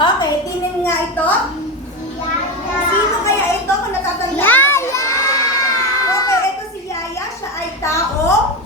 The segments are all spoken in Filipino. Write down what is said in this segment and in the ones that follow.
Okay, tingnan nga ito. Sino kaya ito kung natatanda? Yaya! Okay, ito si Yaya. Siya ay taong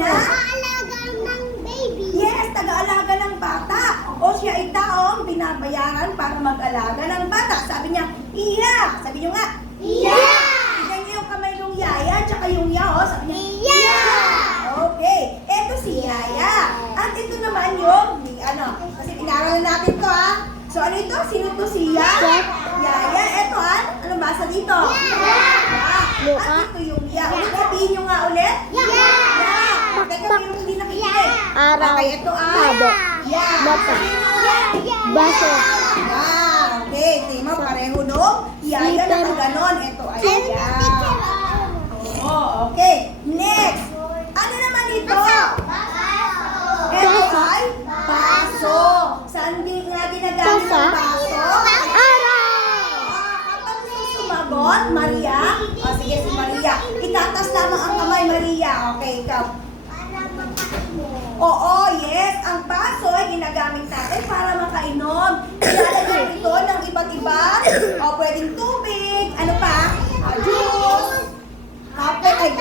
Taga-alaga ng baby. Yes, taga-alaga ng bata. O siya ay taong binabayaran para mag-alaga ng bata. Sabi niya, iya. Sabi niyo nga, Iya! tignan niyo yung kamay ng Yaya, tsaka yung yao. Sabi niya, Iya! Okay, eto si Yaya. At ito naman yung, kasi pinaralan natin to So ano ito? Sino to si Yaya? Yaya, eto anong basa dito? Ya. At ito yung Ya. Ulit sabihin nyo nga ulit. Ya. Teka, pero hindi nakikinig. Araw. Okay, ito Tabo. Ya. Bata. Sabihin nyo ulit. Baso. Okay, tingnan mo, pareho no? Yaya na kung ganon. Ito ay Ya. Oo, okay. Next. Ano naman ito? Ito ay baso. Saan nga ginagamit ang baso? Kapag gusto sumagot, Maria. Sige si Maria. Itatas lamang ang kamay, Maria. Okay, ikaw. Oo, yes. Ang baso ay ginagamit natin para makainom. Ilalagay ito ng iba't iba. O, pwedeng tubig. Ano pa? Juice. Kape.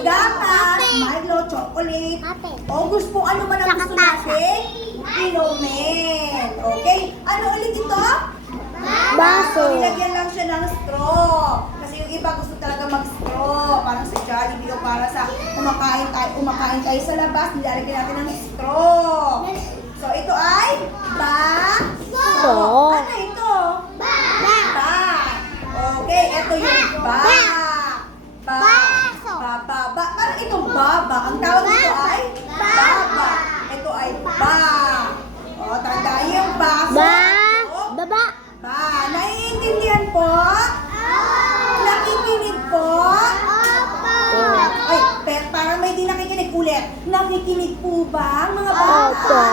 Gatas. Milo, chocolate. O, gusto ano man ang gusto natin. Inumin. Okay? Ano ulit ito? Baso. Nilagyan lang siya ng straw. Kasi yung iba gusto talaga mag-straw. Parang sa Jollibee o para sa kumakain tayo sa labas, nilalagyan natin ng straw. So, ito ay baso. Ano ito? Ba. Okay, ito yung ba. Baso. Parang itong baba. Ang tawag nito ay baba. Ito ay ba. O, tandaan yung baso. Baba. Naiintindihan po? Nakikinig po? Ay, parang may di nakikinig ulit. Nakikinig po ba, mga bata?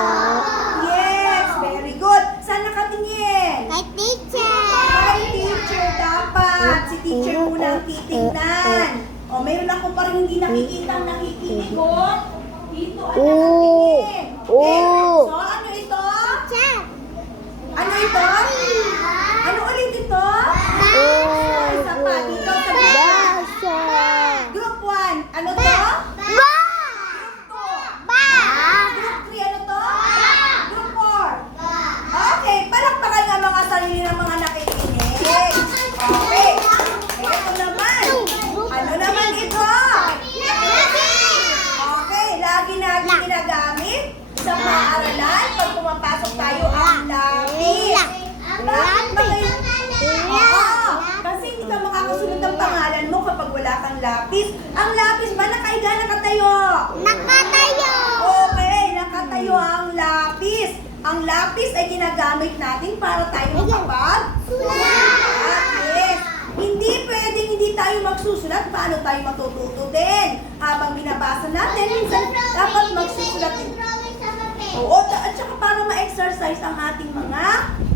Yes, very good. Saan nakatingin? Kay teacher. Kay teacher dapat. Si teacher muna ang titignan. O, mayroon ako parang hindi nakikita ang nakikinig ko. Dito ang nakatingin. Okay, so ano ito? Ano ito? Ano ulit ito? Isa pa dito sa Baso. Group 1. Ano to? Ba. Group 2. Group 3. Ano to? Group 4. Okay, palakpakan nga mga sarili ng mga nakikinig. Okay. Ito naman. Ano naman ito? Okay, lagi natin ginagamit sa paaralan pag pumapasok tayo ang lapis. Bakit ba kayo? Kasi hindi ka makakasunod ang pangalan mo kapag wala kang lapis. Ang lapis ba nakaiga, nakatayo? Nakatayo. Okay, nakatayo ang lapis. Ang lapis ay ginagamit natin para tayo makapagsulat. Yes. Hindi pwedeng hindi tayo magsusulat. Paano tayo matututo din? Habang binabasa natin, minsan dapat magsusulat din. Oo, at saka para ma-exercise ang ating mga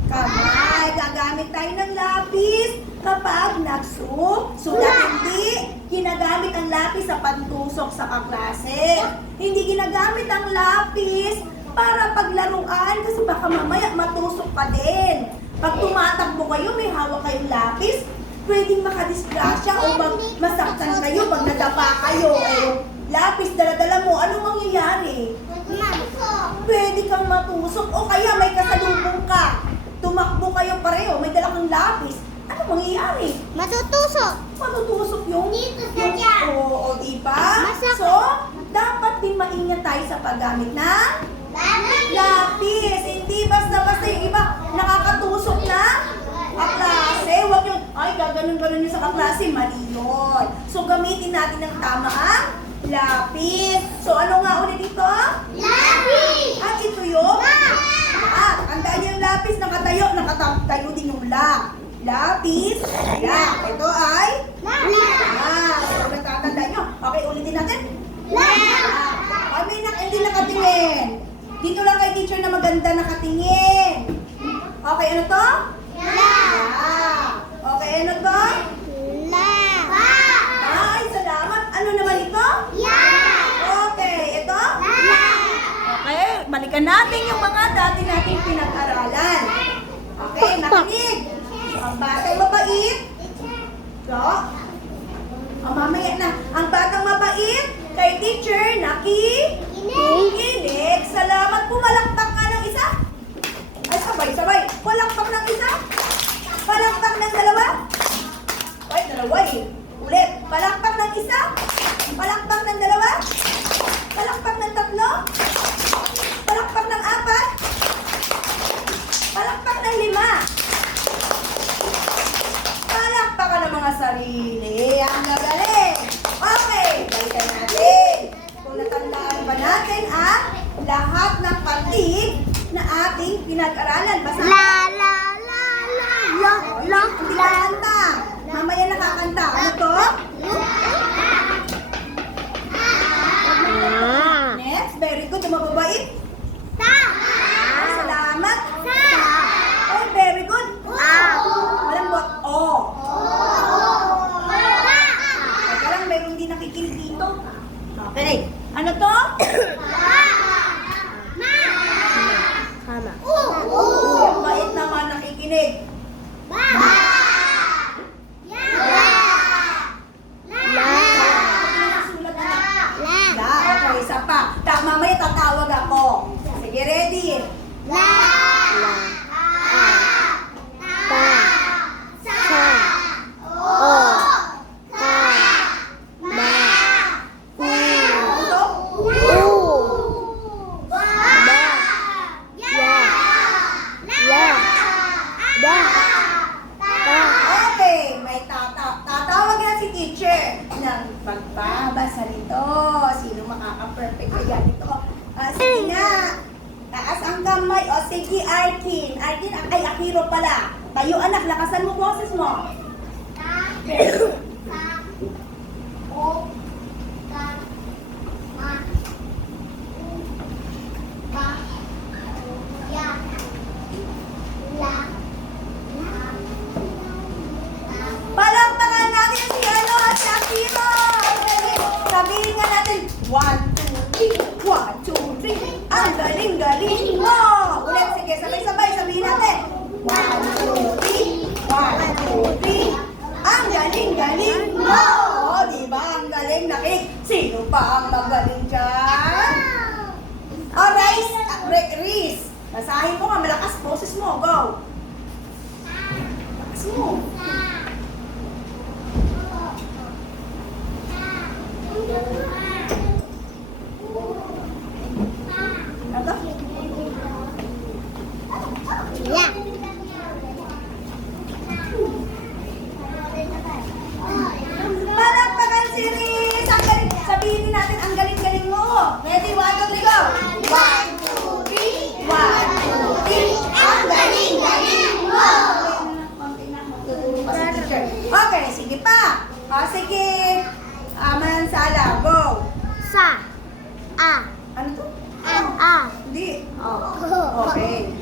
kamay. Gagamit tayo ng lapis kapag nagsusulat. Hindi ginagamit ang lapis sa pantusok sa kaklase. Hindi ginagamit ang lapis para paglaruan kasi baka mamaya matusok ka din. Pag tumatakbo kayo, may hawak kayong lapis, pwedeng makadisgrasya o masaktan kayo pag nadapa kayo. Lapis, dala-dala mo, anong mangyayari? Pwede kang matusok o kaya may kasalubong ka. Tumakbo kayo pareho, may dala kang lapis. Ano mangyayari? Matutusok. Matutusok yung... Dito sa tiyan. Oo, diba? Masakit. So, dapat din maingat tayo sa paggamit ng lapis. Hindi basta-basta yung iba nakakatusok na kaklase. Huwag yung, ay, gaganon-ganon yung sa kaklase. Mali yun. So, gamitin natin ng tama ang lapis. So, ano nga ulit ito? Lapis. At ito yung tandaan niyo yung lapis, nakatayo din yung lapis, Ito ay so, natatandaan nyo. Okay, ulitin natin. Hindi nakatingin. Dito lang kay teacher na maganda nakatingin. Okay, ano to? Okay, ano to? Ay, salamat. Ano naman ito? Okay, ito? Okay, balikan natin yung mga dati nating pinag-aralan. Okay, nakinig. Ang batang mabait. So, mamaya na. Ang batang mabait kay teacher, nakikinig. Salamat po. Malakpak nga ng isa. Ay, sabay. Palakpak ng isa. Palakpak ng dalawa. Ay, dalawa eh. Ulit. Palakpak ng isa. Palakpak ng dalawa. Palakpak ng tatlo. Palakpak ng apat. Palakpak ng lima. Palakpakan ng mga sarili. Ang gagaling. Okay, balikan natin. Kung natandaan ba natin ang lahat ng patig na ating pinag-aralan. Basta hindi ka kanta. Mamaya nakakanta. Ano to? Next, very good. Mababait. Salamat. Oh, very good. Malambot. Oh. Teka lang, mayroong hindi nakikinig dito. Okay. Ano to? Ang bait naman nakikinig. Sulat na. Okay, isa pa. Mamaya tatawag ako. Sige, ready? Ano to? Okay, may tatawag na si teacher ng pagbabasa nito. Sino makaka-perfect kaya nito? Sige nga. Taas ang kamay. O sige, Arkin. Arkin, ay, Akiro pala. Tayo anak, lakasan mo boses mo. Palakpakan natin si ano at si Akiro. Sabihin nga natin, 1, 2, 3. 1, 2, 3. Ang galing-galing mo. Ulit, sige, sabay-sabay. Sabihin natin. 1, 2, 3. 1, 2, 3. Ang galing-galing mo. O, diba? Ang galing nakik. Sino pa ang magaling dyan? O, Riz. Nasahin mo nga. Malakas boses mo. Go. Malakas mo. Ano? Palakpakan si Riz! Ang galing! Sabihin natin, ang galing-galing mo! Ready? 1, 2, 3, go! 1, 2, 3! 1, 2, 3! Ang galing-galing mo! Okay, sige pa! O, sige! Mansala, go! Ano to? Hindi. Okay.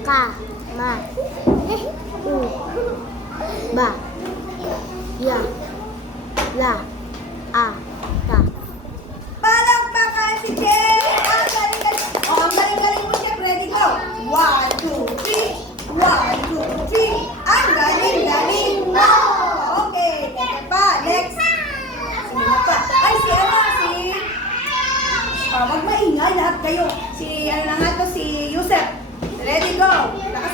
Palakpakan si Chef! Ang galing-galing! O, ang galing-galing mo, Chef. Ready, go! 1, 2, 3! 1, 2, 3! Ang galing-galing mo! Okay, teka pa. Next. Sino pa? Ay, si ano? Wag maingay lahat kayo. Si, ano na nga to, si Yusef. Ready, go! Lakas.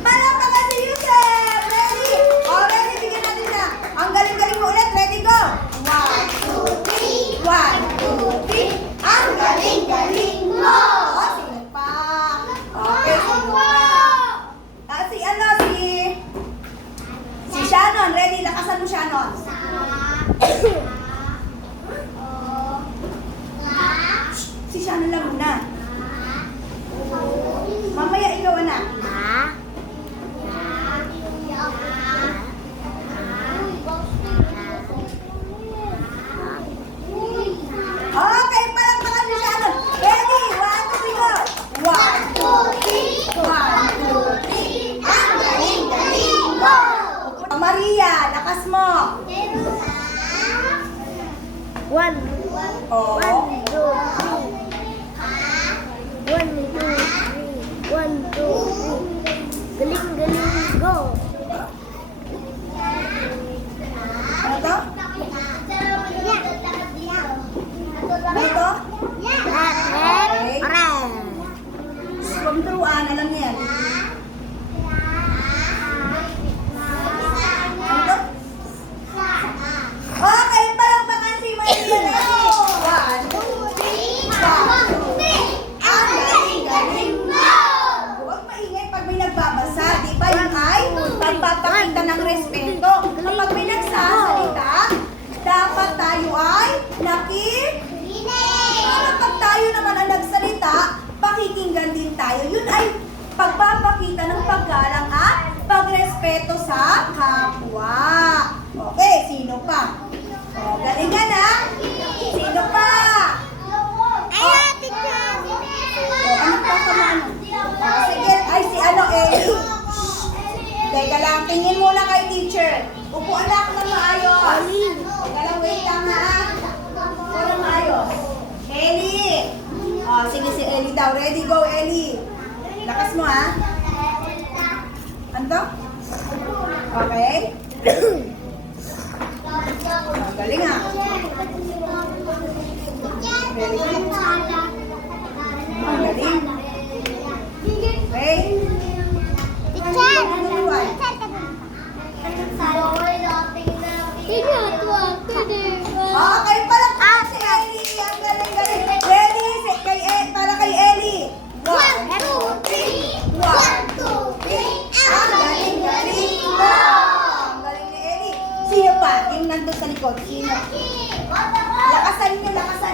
Palakpakan si Yusef! Ready? O, ready? Bigyan natin na. Ang galing-galing mo ulit. Ready, go! 1, 2, 3! 1, 2, 3! Ang galing-galing Oo. 1, 2, 3. 1, 2, 3. 1, 2, 3. Galing, galing, go! Ano to? Ano to? Red, red. Swim through, alam niya yan. Ano to? Okay, palakpakan si Maria na. 1, 2, 3. Ang galing-galing mo! Huwag maingay pag may nagbabasa, di ba? Yung ay pagpapakita ng respeto. Kapag may nagsasalita, dapat tayo ay para pag tayo naman ang nagsalita, pakikinggan din tayo. Yun ay pagpapakita ng paggalang at pagrespeto sa kapwa. Okay, sino pa? O, galingan ha? Sino pa? Ay, teacher! O, ano pa kaman? O, sige, ay si Ellie. Teka lang, tingin muna kay teacher. Upuan na ako ng maayos. Teka lang, wait lang na ha. Upuan ng maayos. Ellie! O, sige si Ellie daw. Ready, go Ellie. Lakas mo ha. Ano to? Okay. O, galing ha. Very good. Magaling. Okay. Teacher! Turuan. Okay, palakpakan si Ellie. Ang galing-galing. Ready? Para kay Ellie. 1, 2, 3. 1, 2, 3. Ang galing-galing mo. Ang galing ni Ellie. Sino pa? Yung nandun sa likod. Sino? Lakasan niyo, lakasan.